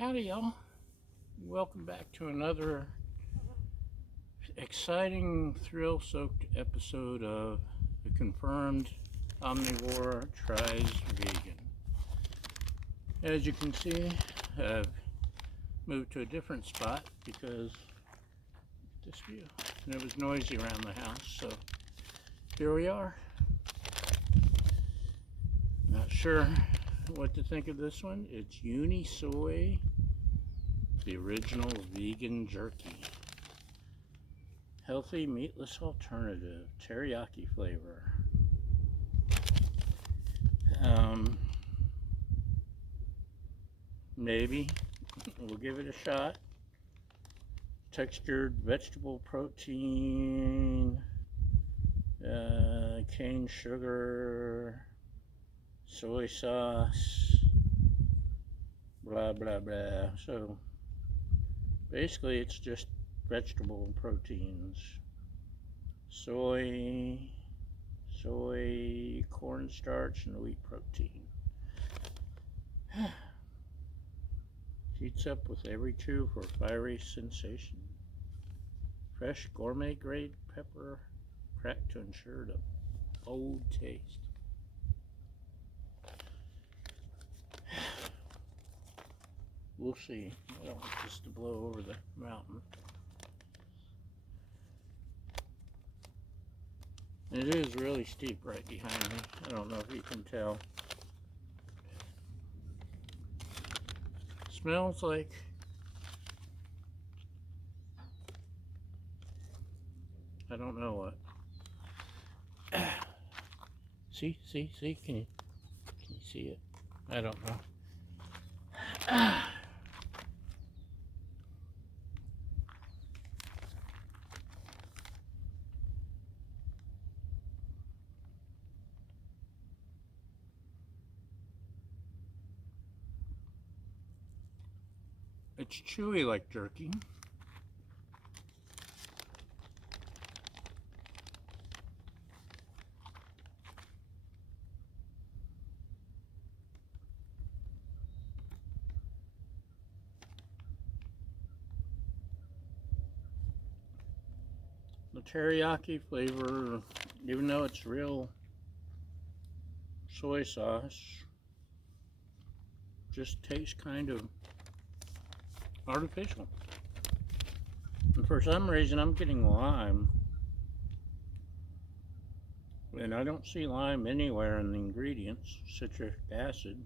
Howdy, y'all. Welcome back to another exciting, thrill soaked episode of the Confirmed Omnivore Tries Vegan. As you can see, I've moved to a different spot because this view, and it was noisy around the house, so here we are. Not sure what to think of this one. It's Unisoy, the original vegan jerky. Healthy, meatless alternative, teriyaki flavor. Maybe we'll give it a shot. Textured vegetable protein, cane sugar, soy sauce, blah blah blah. So basically it's just vegetable proteins, soy, cornstarch, and wheat protein. Heats up with every chew for a fiery sensation. Fresh gourmet grade pepper cracked to ensure the bold taste. We'll see. I don't want this to blow over the mountain. It is really steep right behind me. I don't know if you can tell. Smells like I don't know what. See? Can you see it? I don't know. It's chewy like jerky. The teriyaki flavor, even though it's real soy sauce, just tastes kind of artificial. And for some reason I'm getting lime, and I don't see lime anywhere in the ingredients. Citric acid.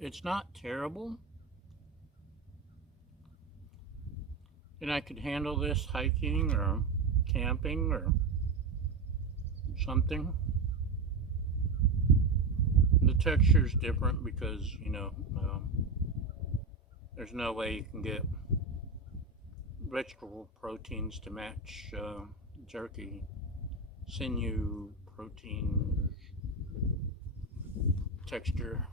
It's not terrible, and I could handle this hiking or camping or something. The texture's different because, there's no way you can get vegetable proteins to match jerky. Sinew protein texture.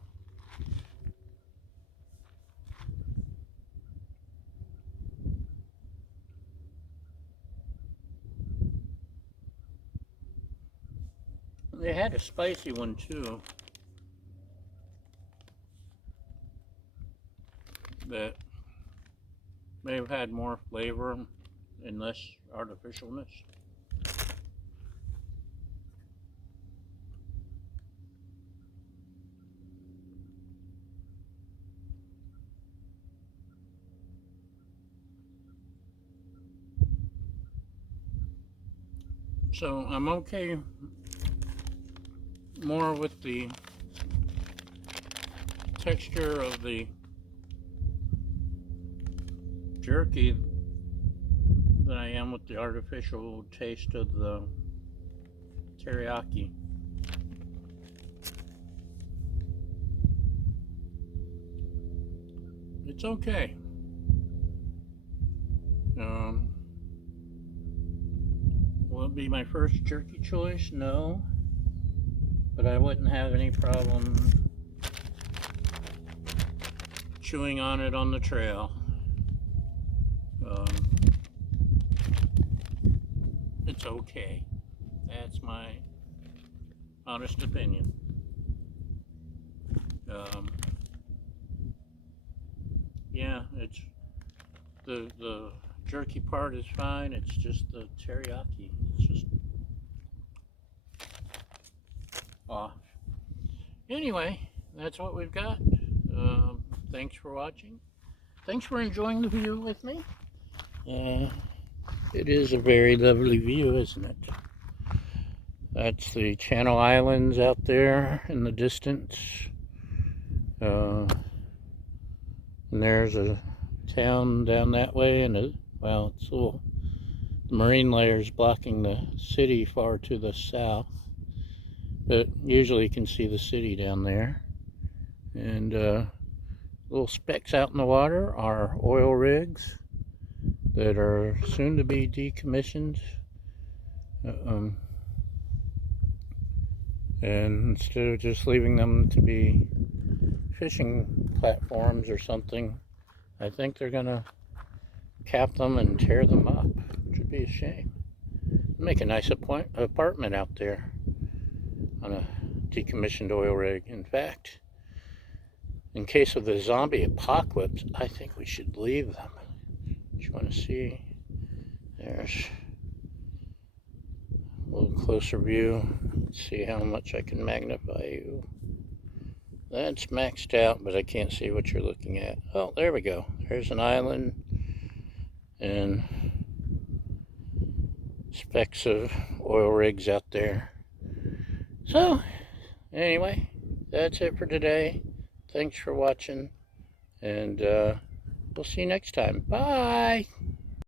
They had a spicy one too that may have had more flavor and less artificialness. So I'm okay more with the texture of the jerky than I am with the artificial taste of the teriyaki. It's okay. Will it be my first jerky choice? No. But I wouldn't have any problem chewing on it on the trail. It's okay. That's my honest opinion. Yeah, it's the jerky part is fine. It's just the teriyaki. It's just off. Anyway, that's what we've got. Thanks for watching. Thanks for enjoying the view with me. It is a very lovely view, isn't it? That's the Channel Islands out there in the distance. And there's a town down that way, and well, it's a little, the marine layer is blocking the city far to the south, but usually you can see the city down there. And little specks out in the water are oil rigs that are soon to be decommissioned. And instead of just leaving them to be fishing platforms or something, I think they're gonna cap them and tear them up, which would be a shame. Make a nice apartment out there on a decommissioned oil rig. In fact, in case of the zombie apocalypse, I think we should leave them. You want to see? There's a little closer view. Let's see how much I can magnify you. That's maxed out, but I can't see what you're looking at. Oh, there we go. There's an island and specks of oil rigs out there. So, anyway, that's it for today. Thanks for watching, and we'll see you next time. Bye!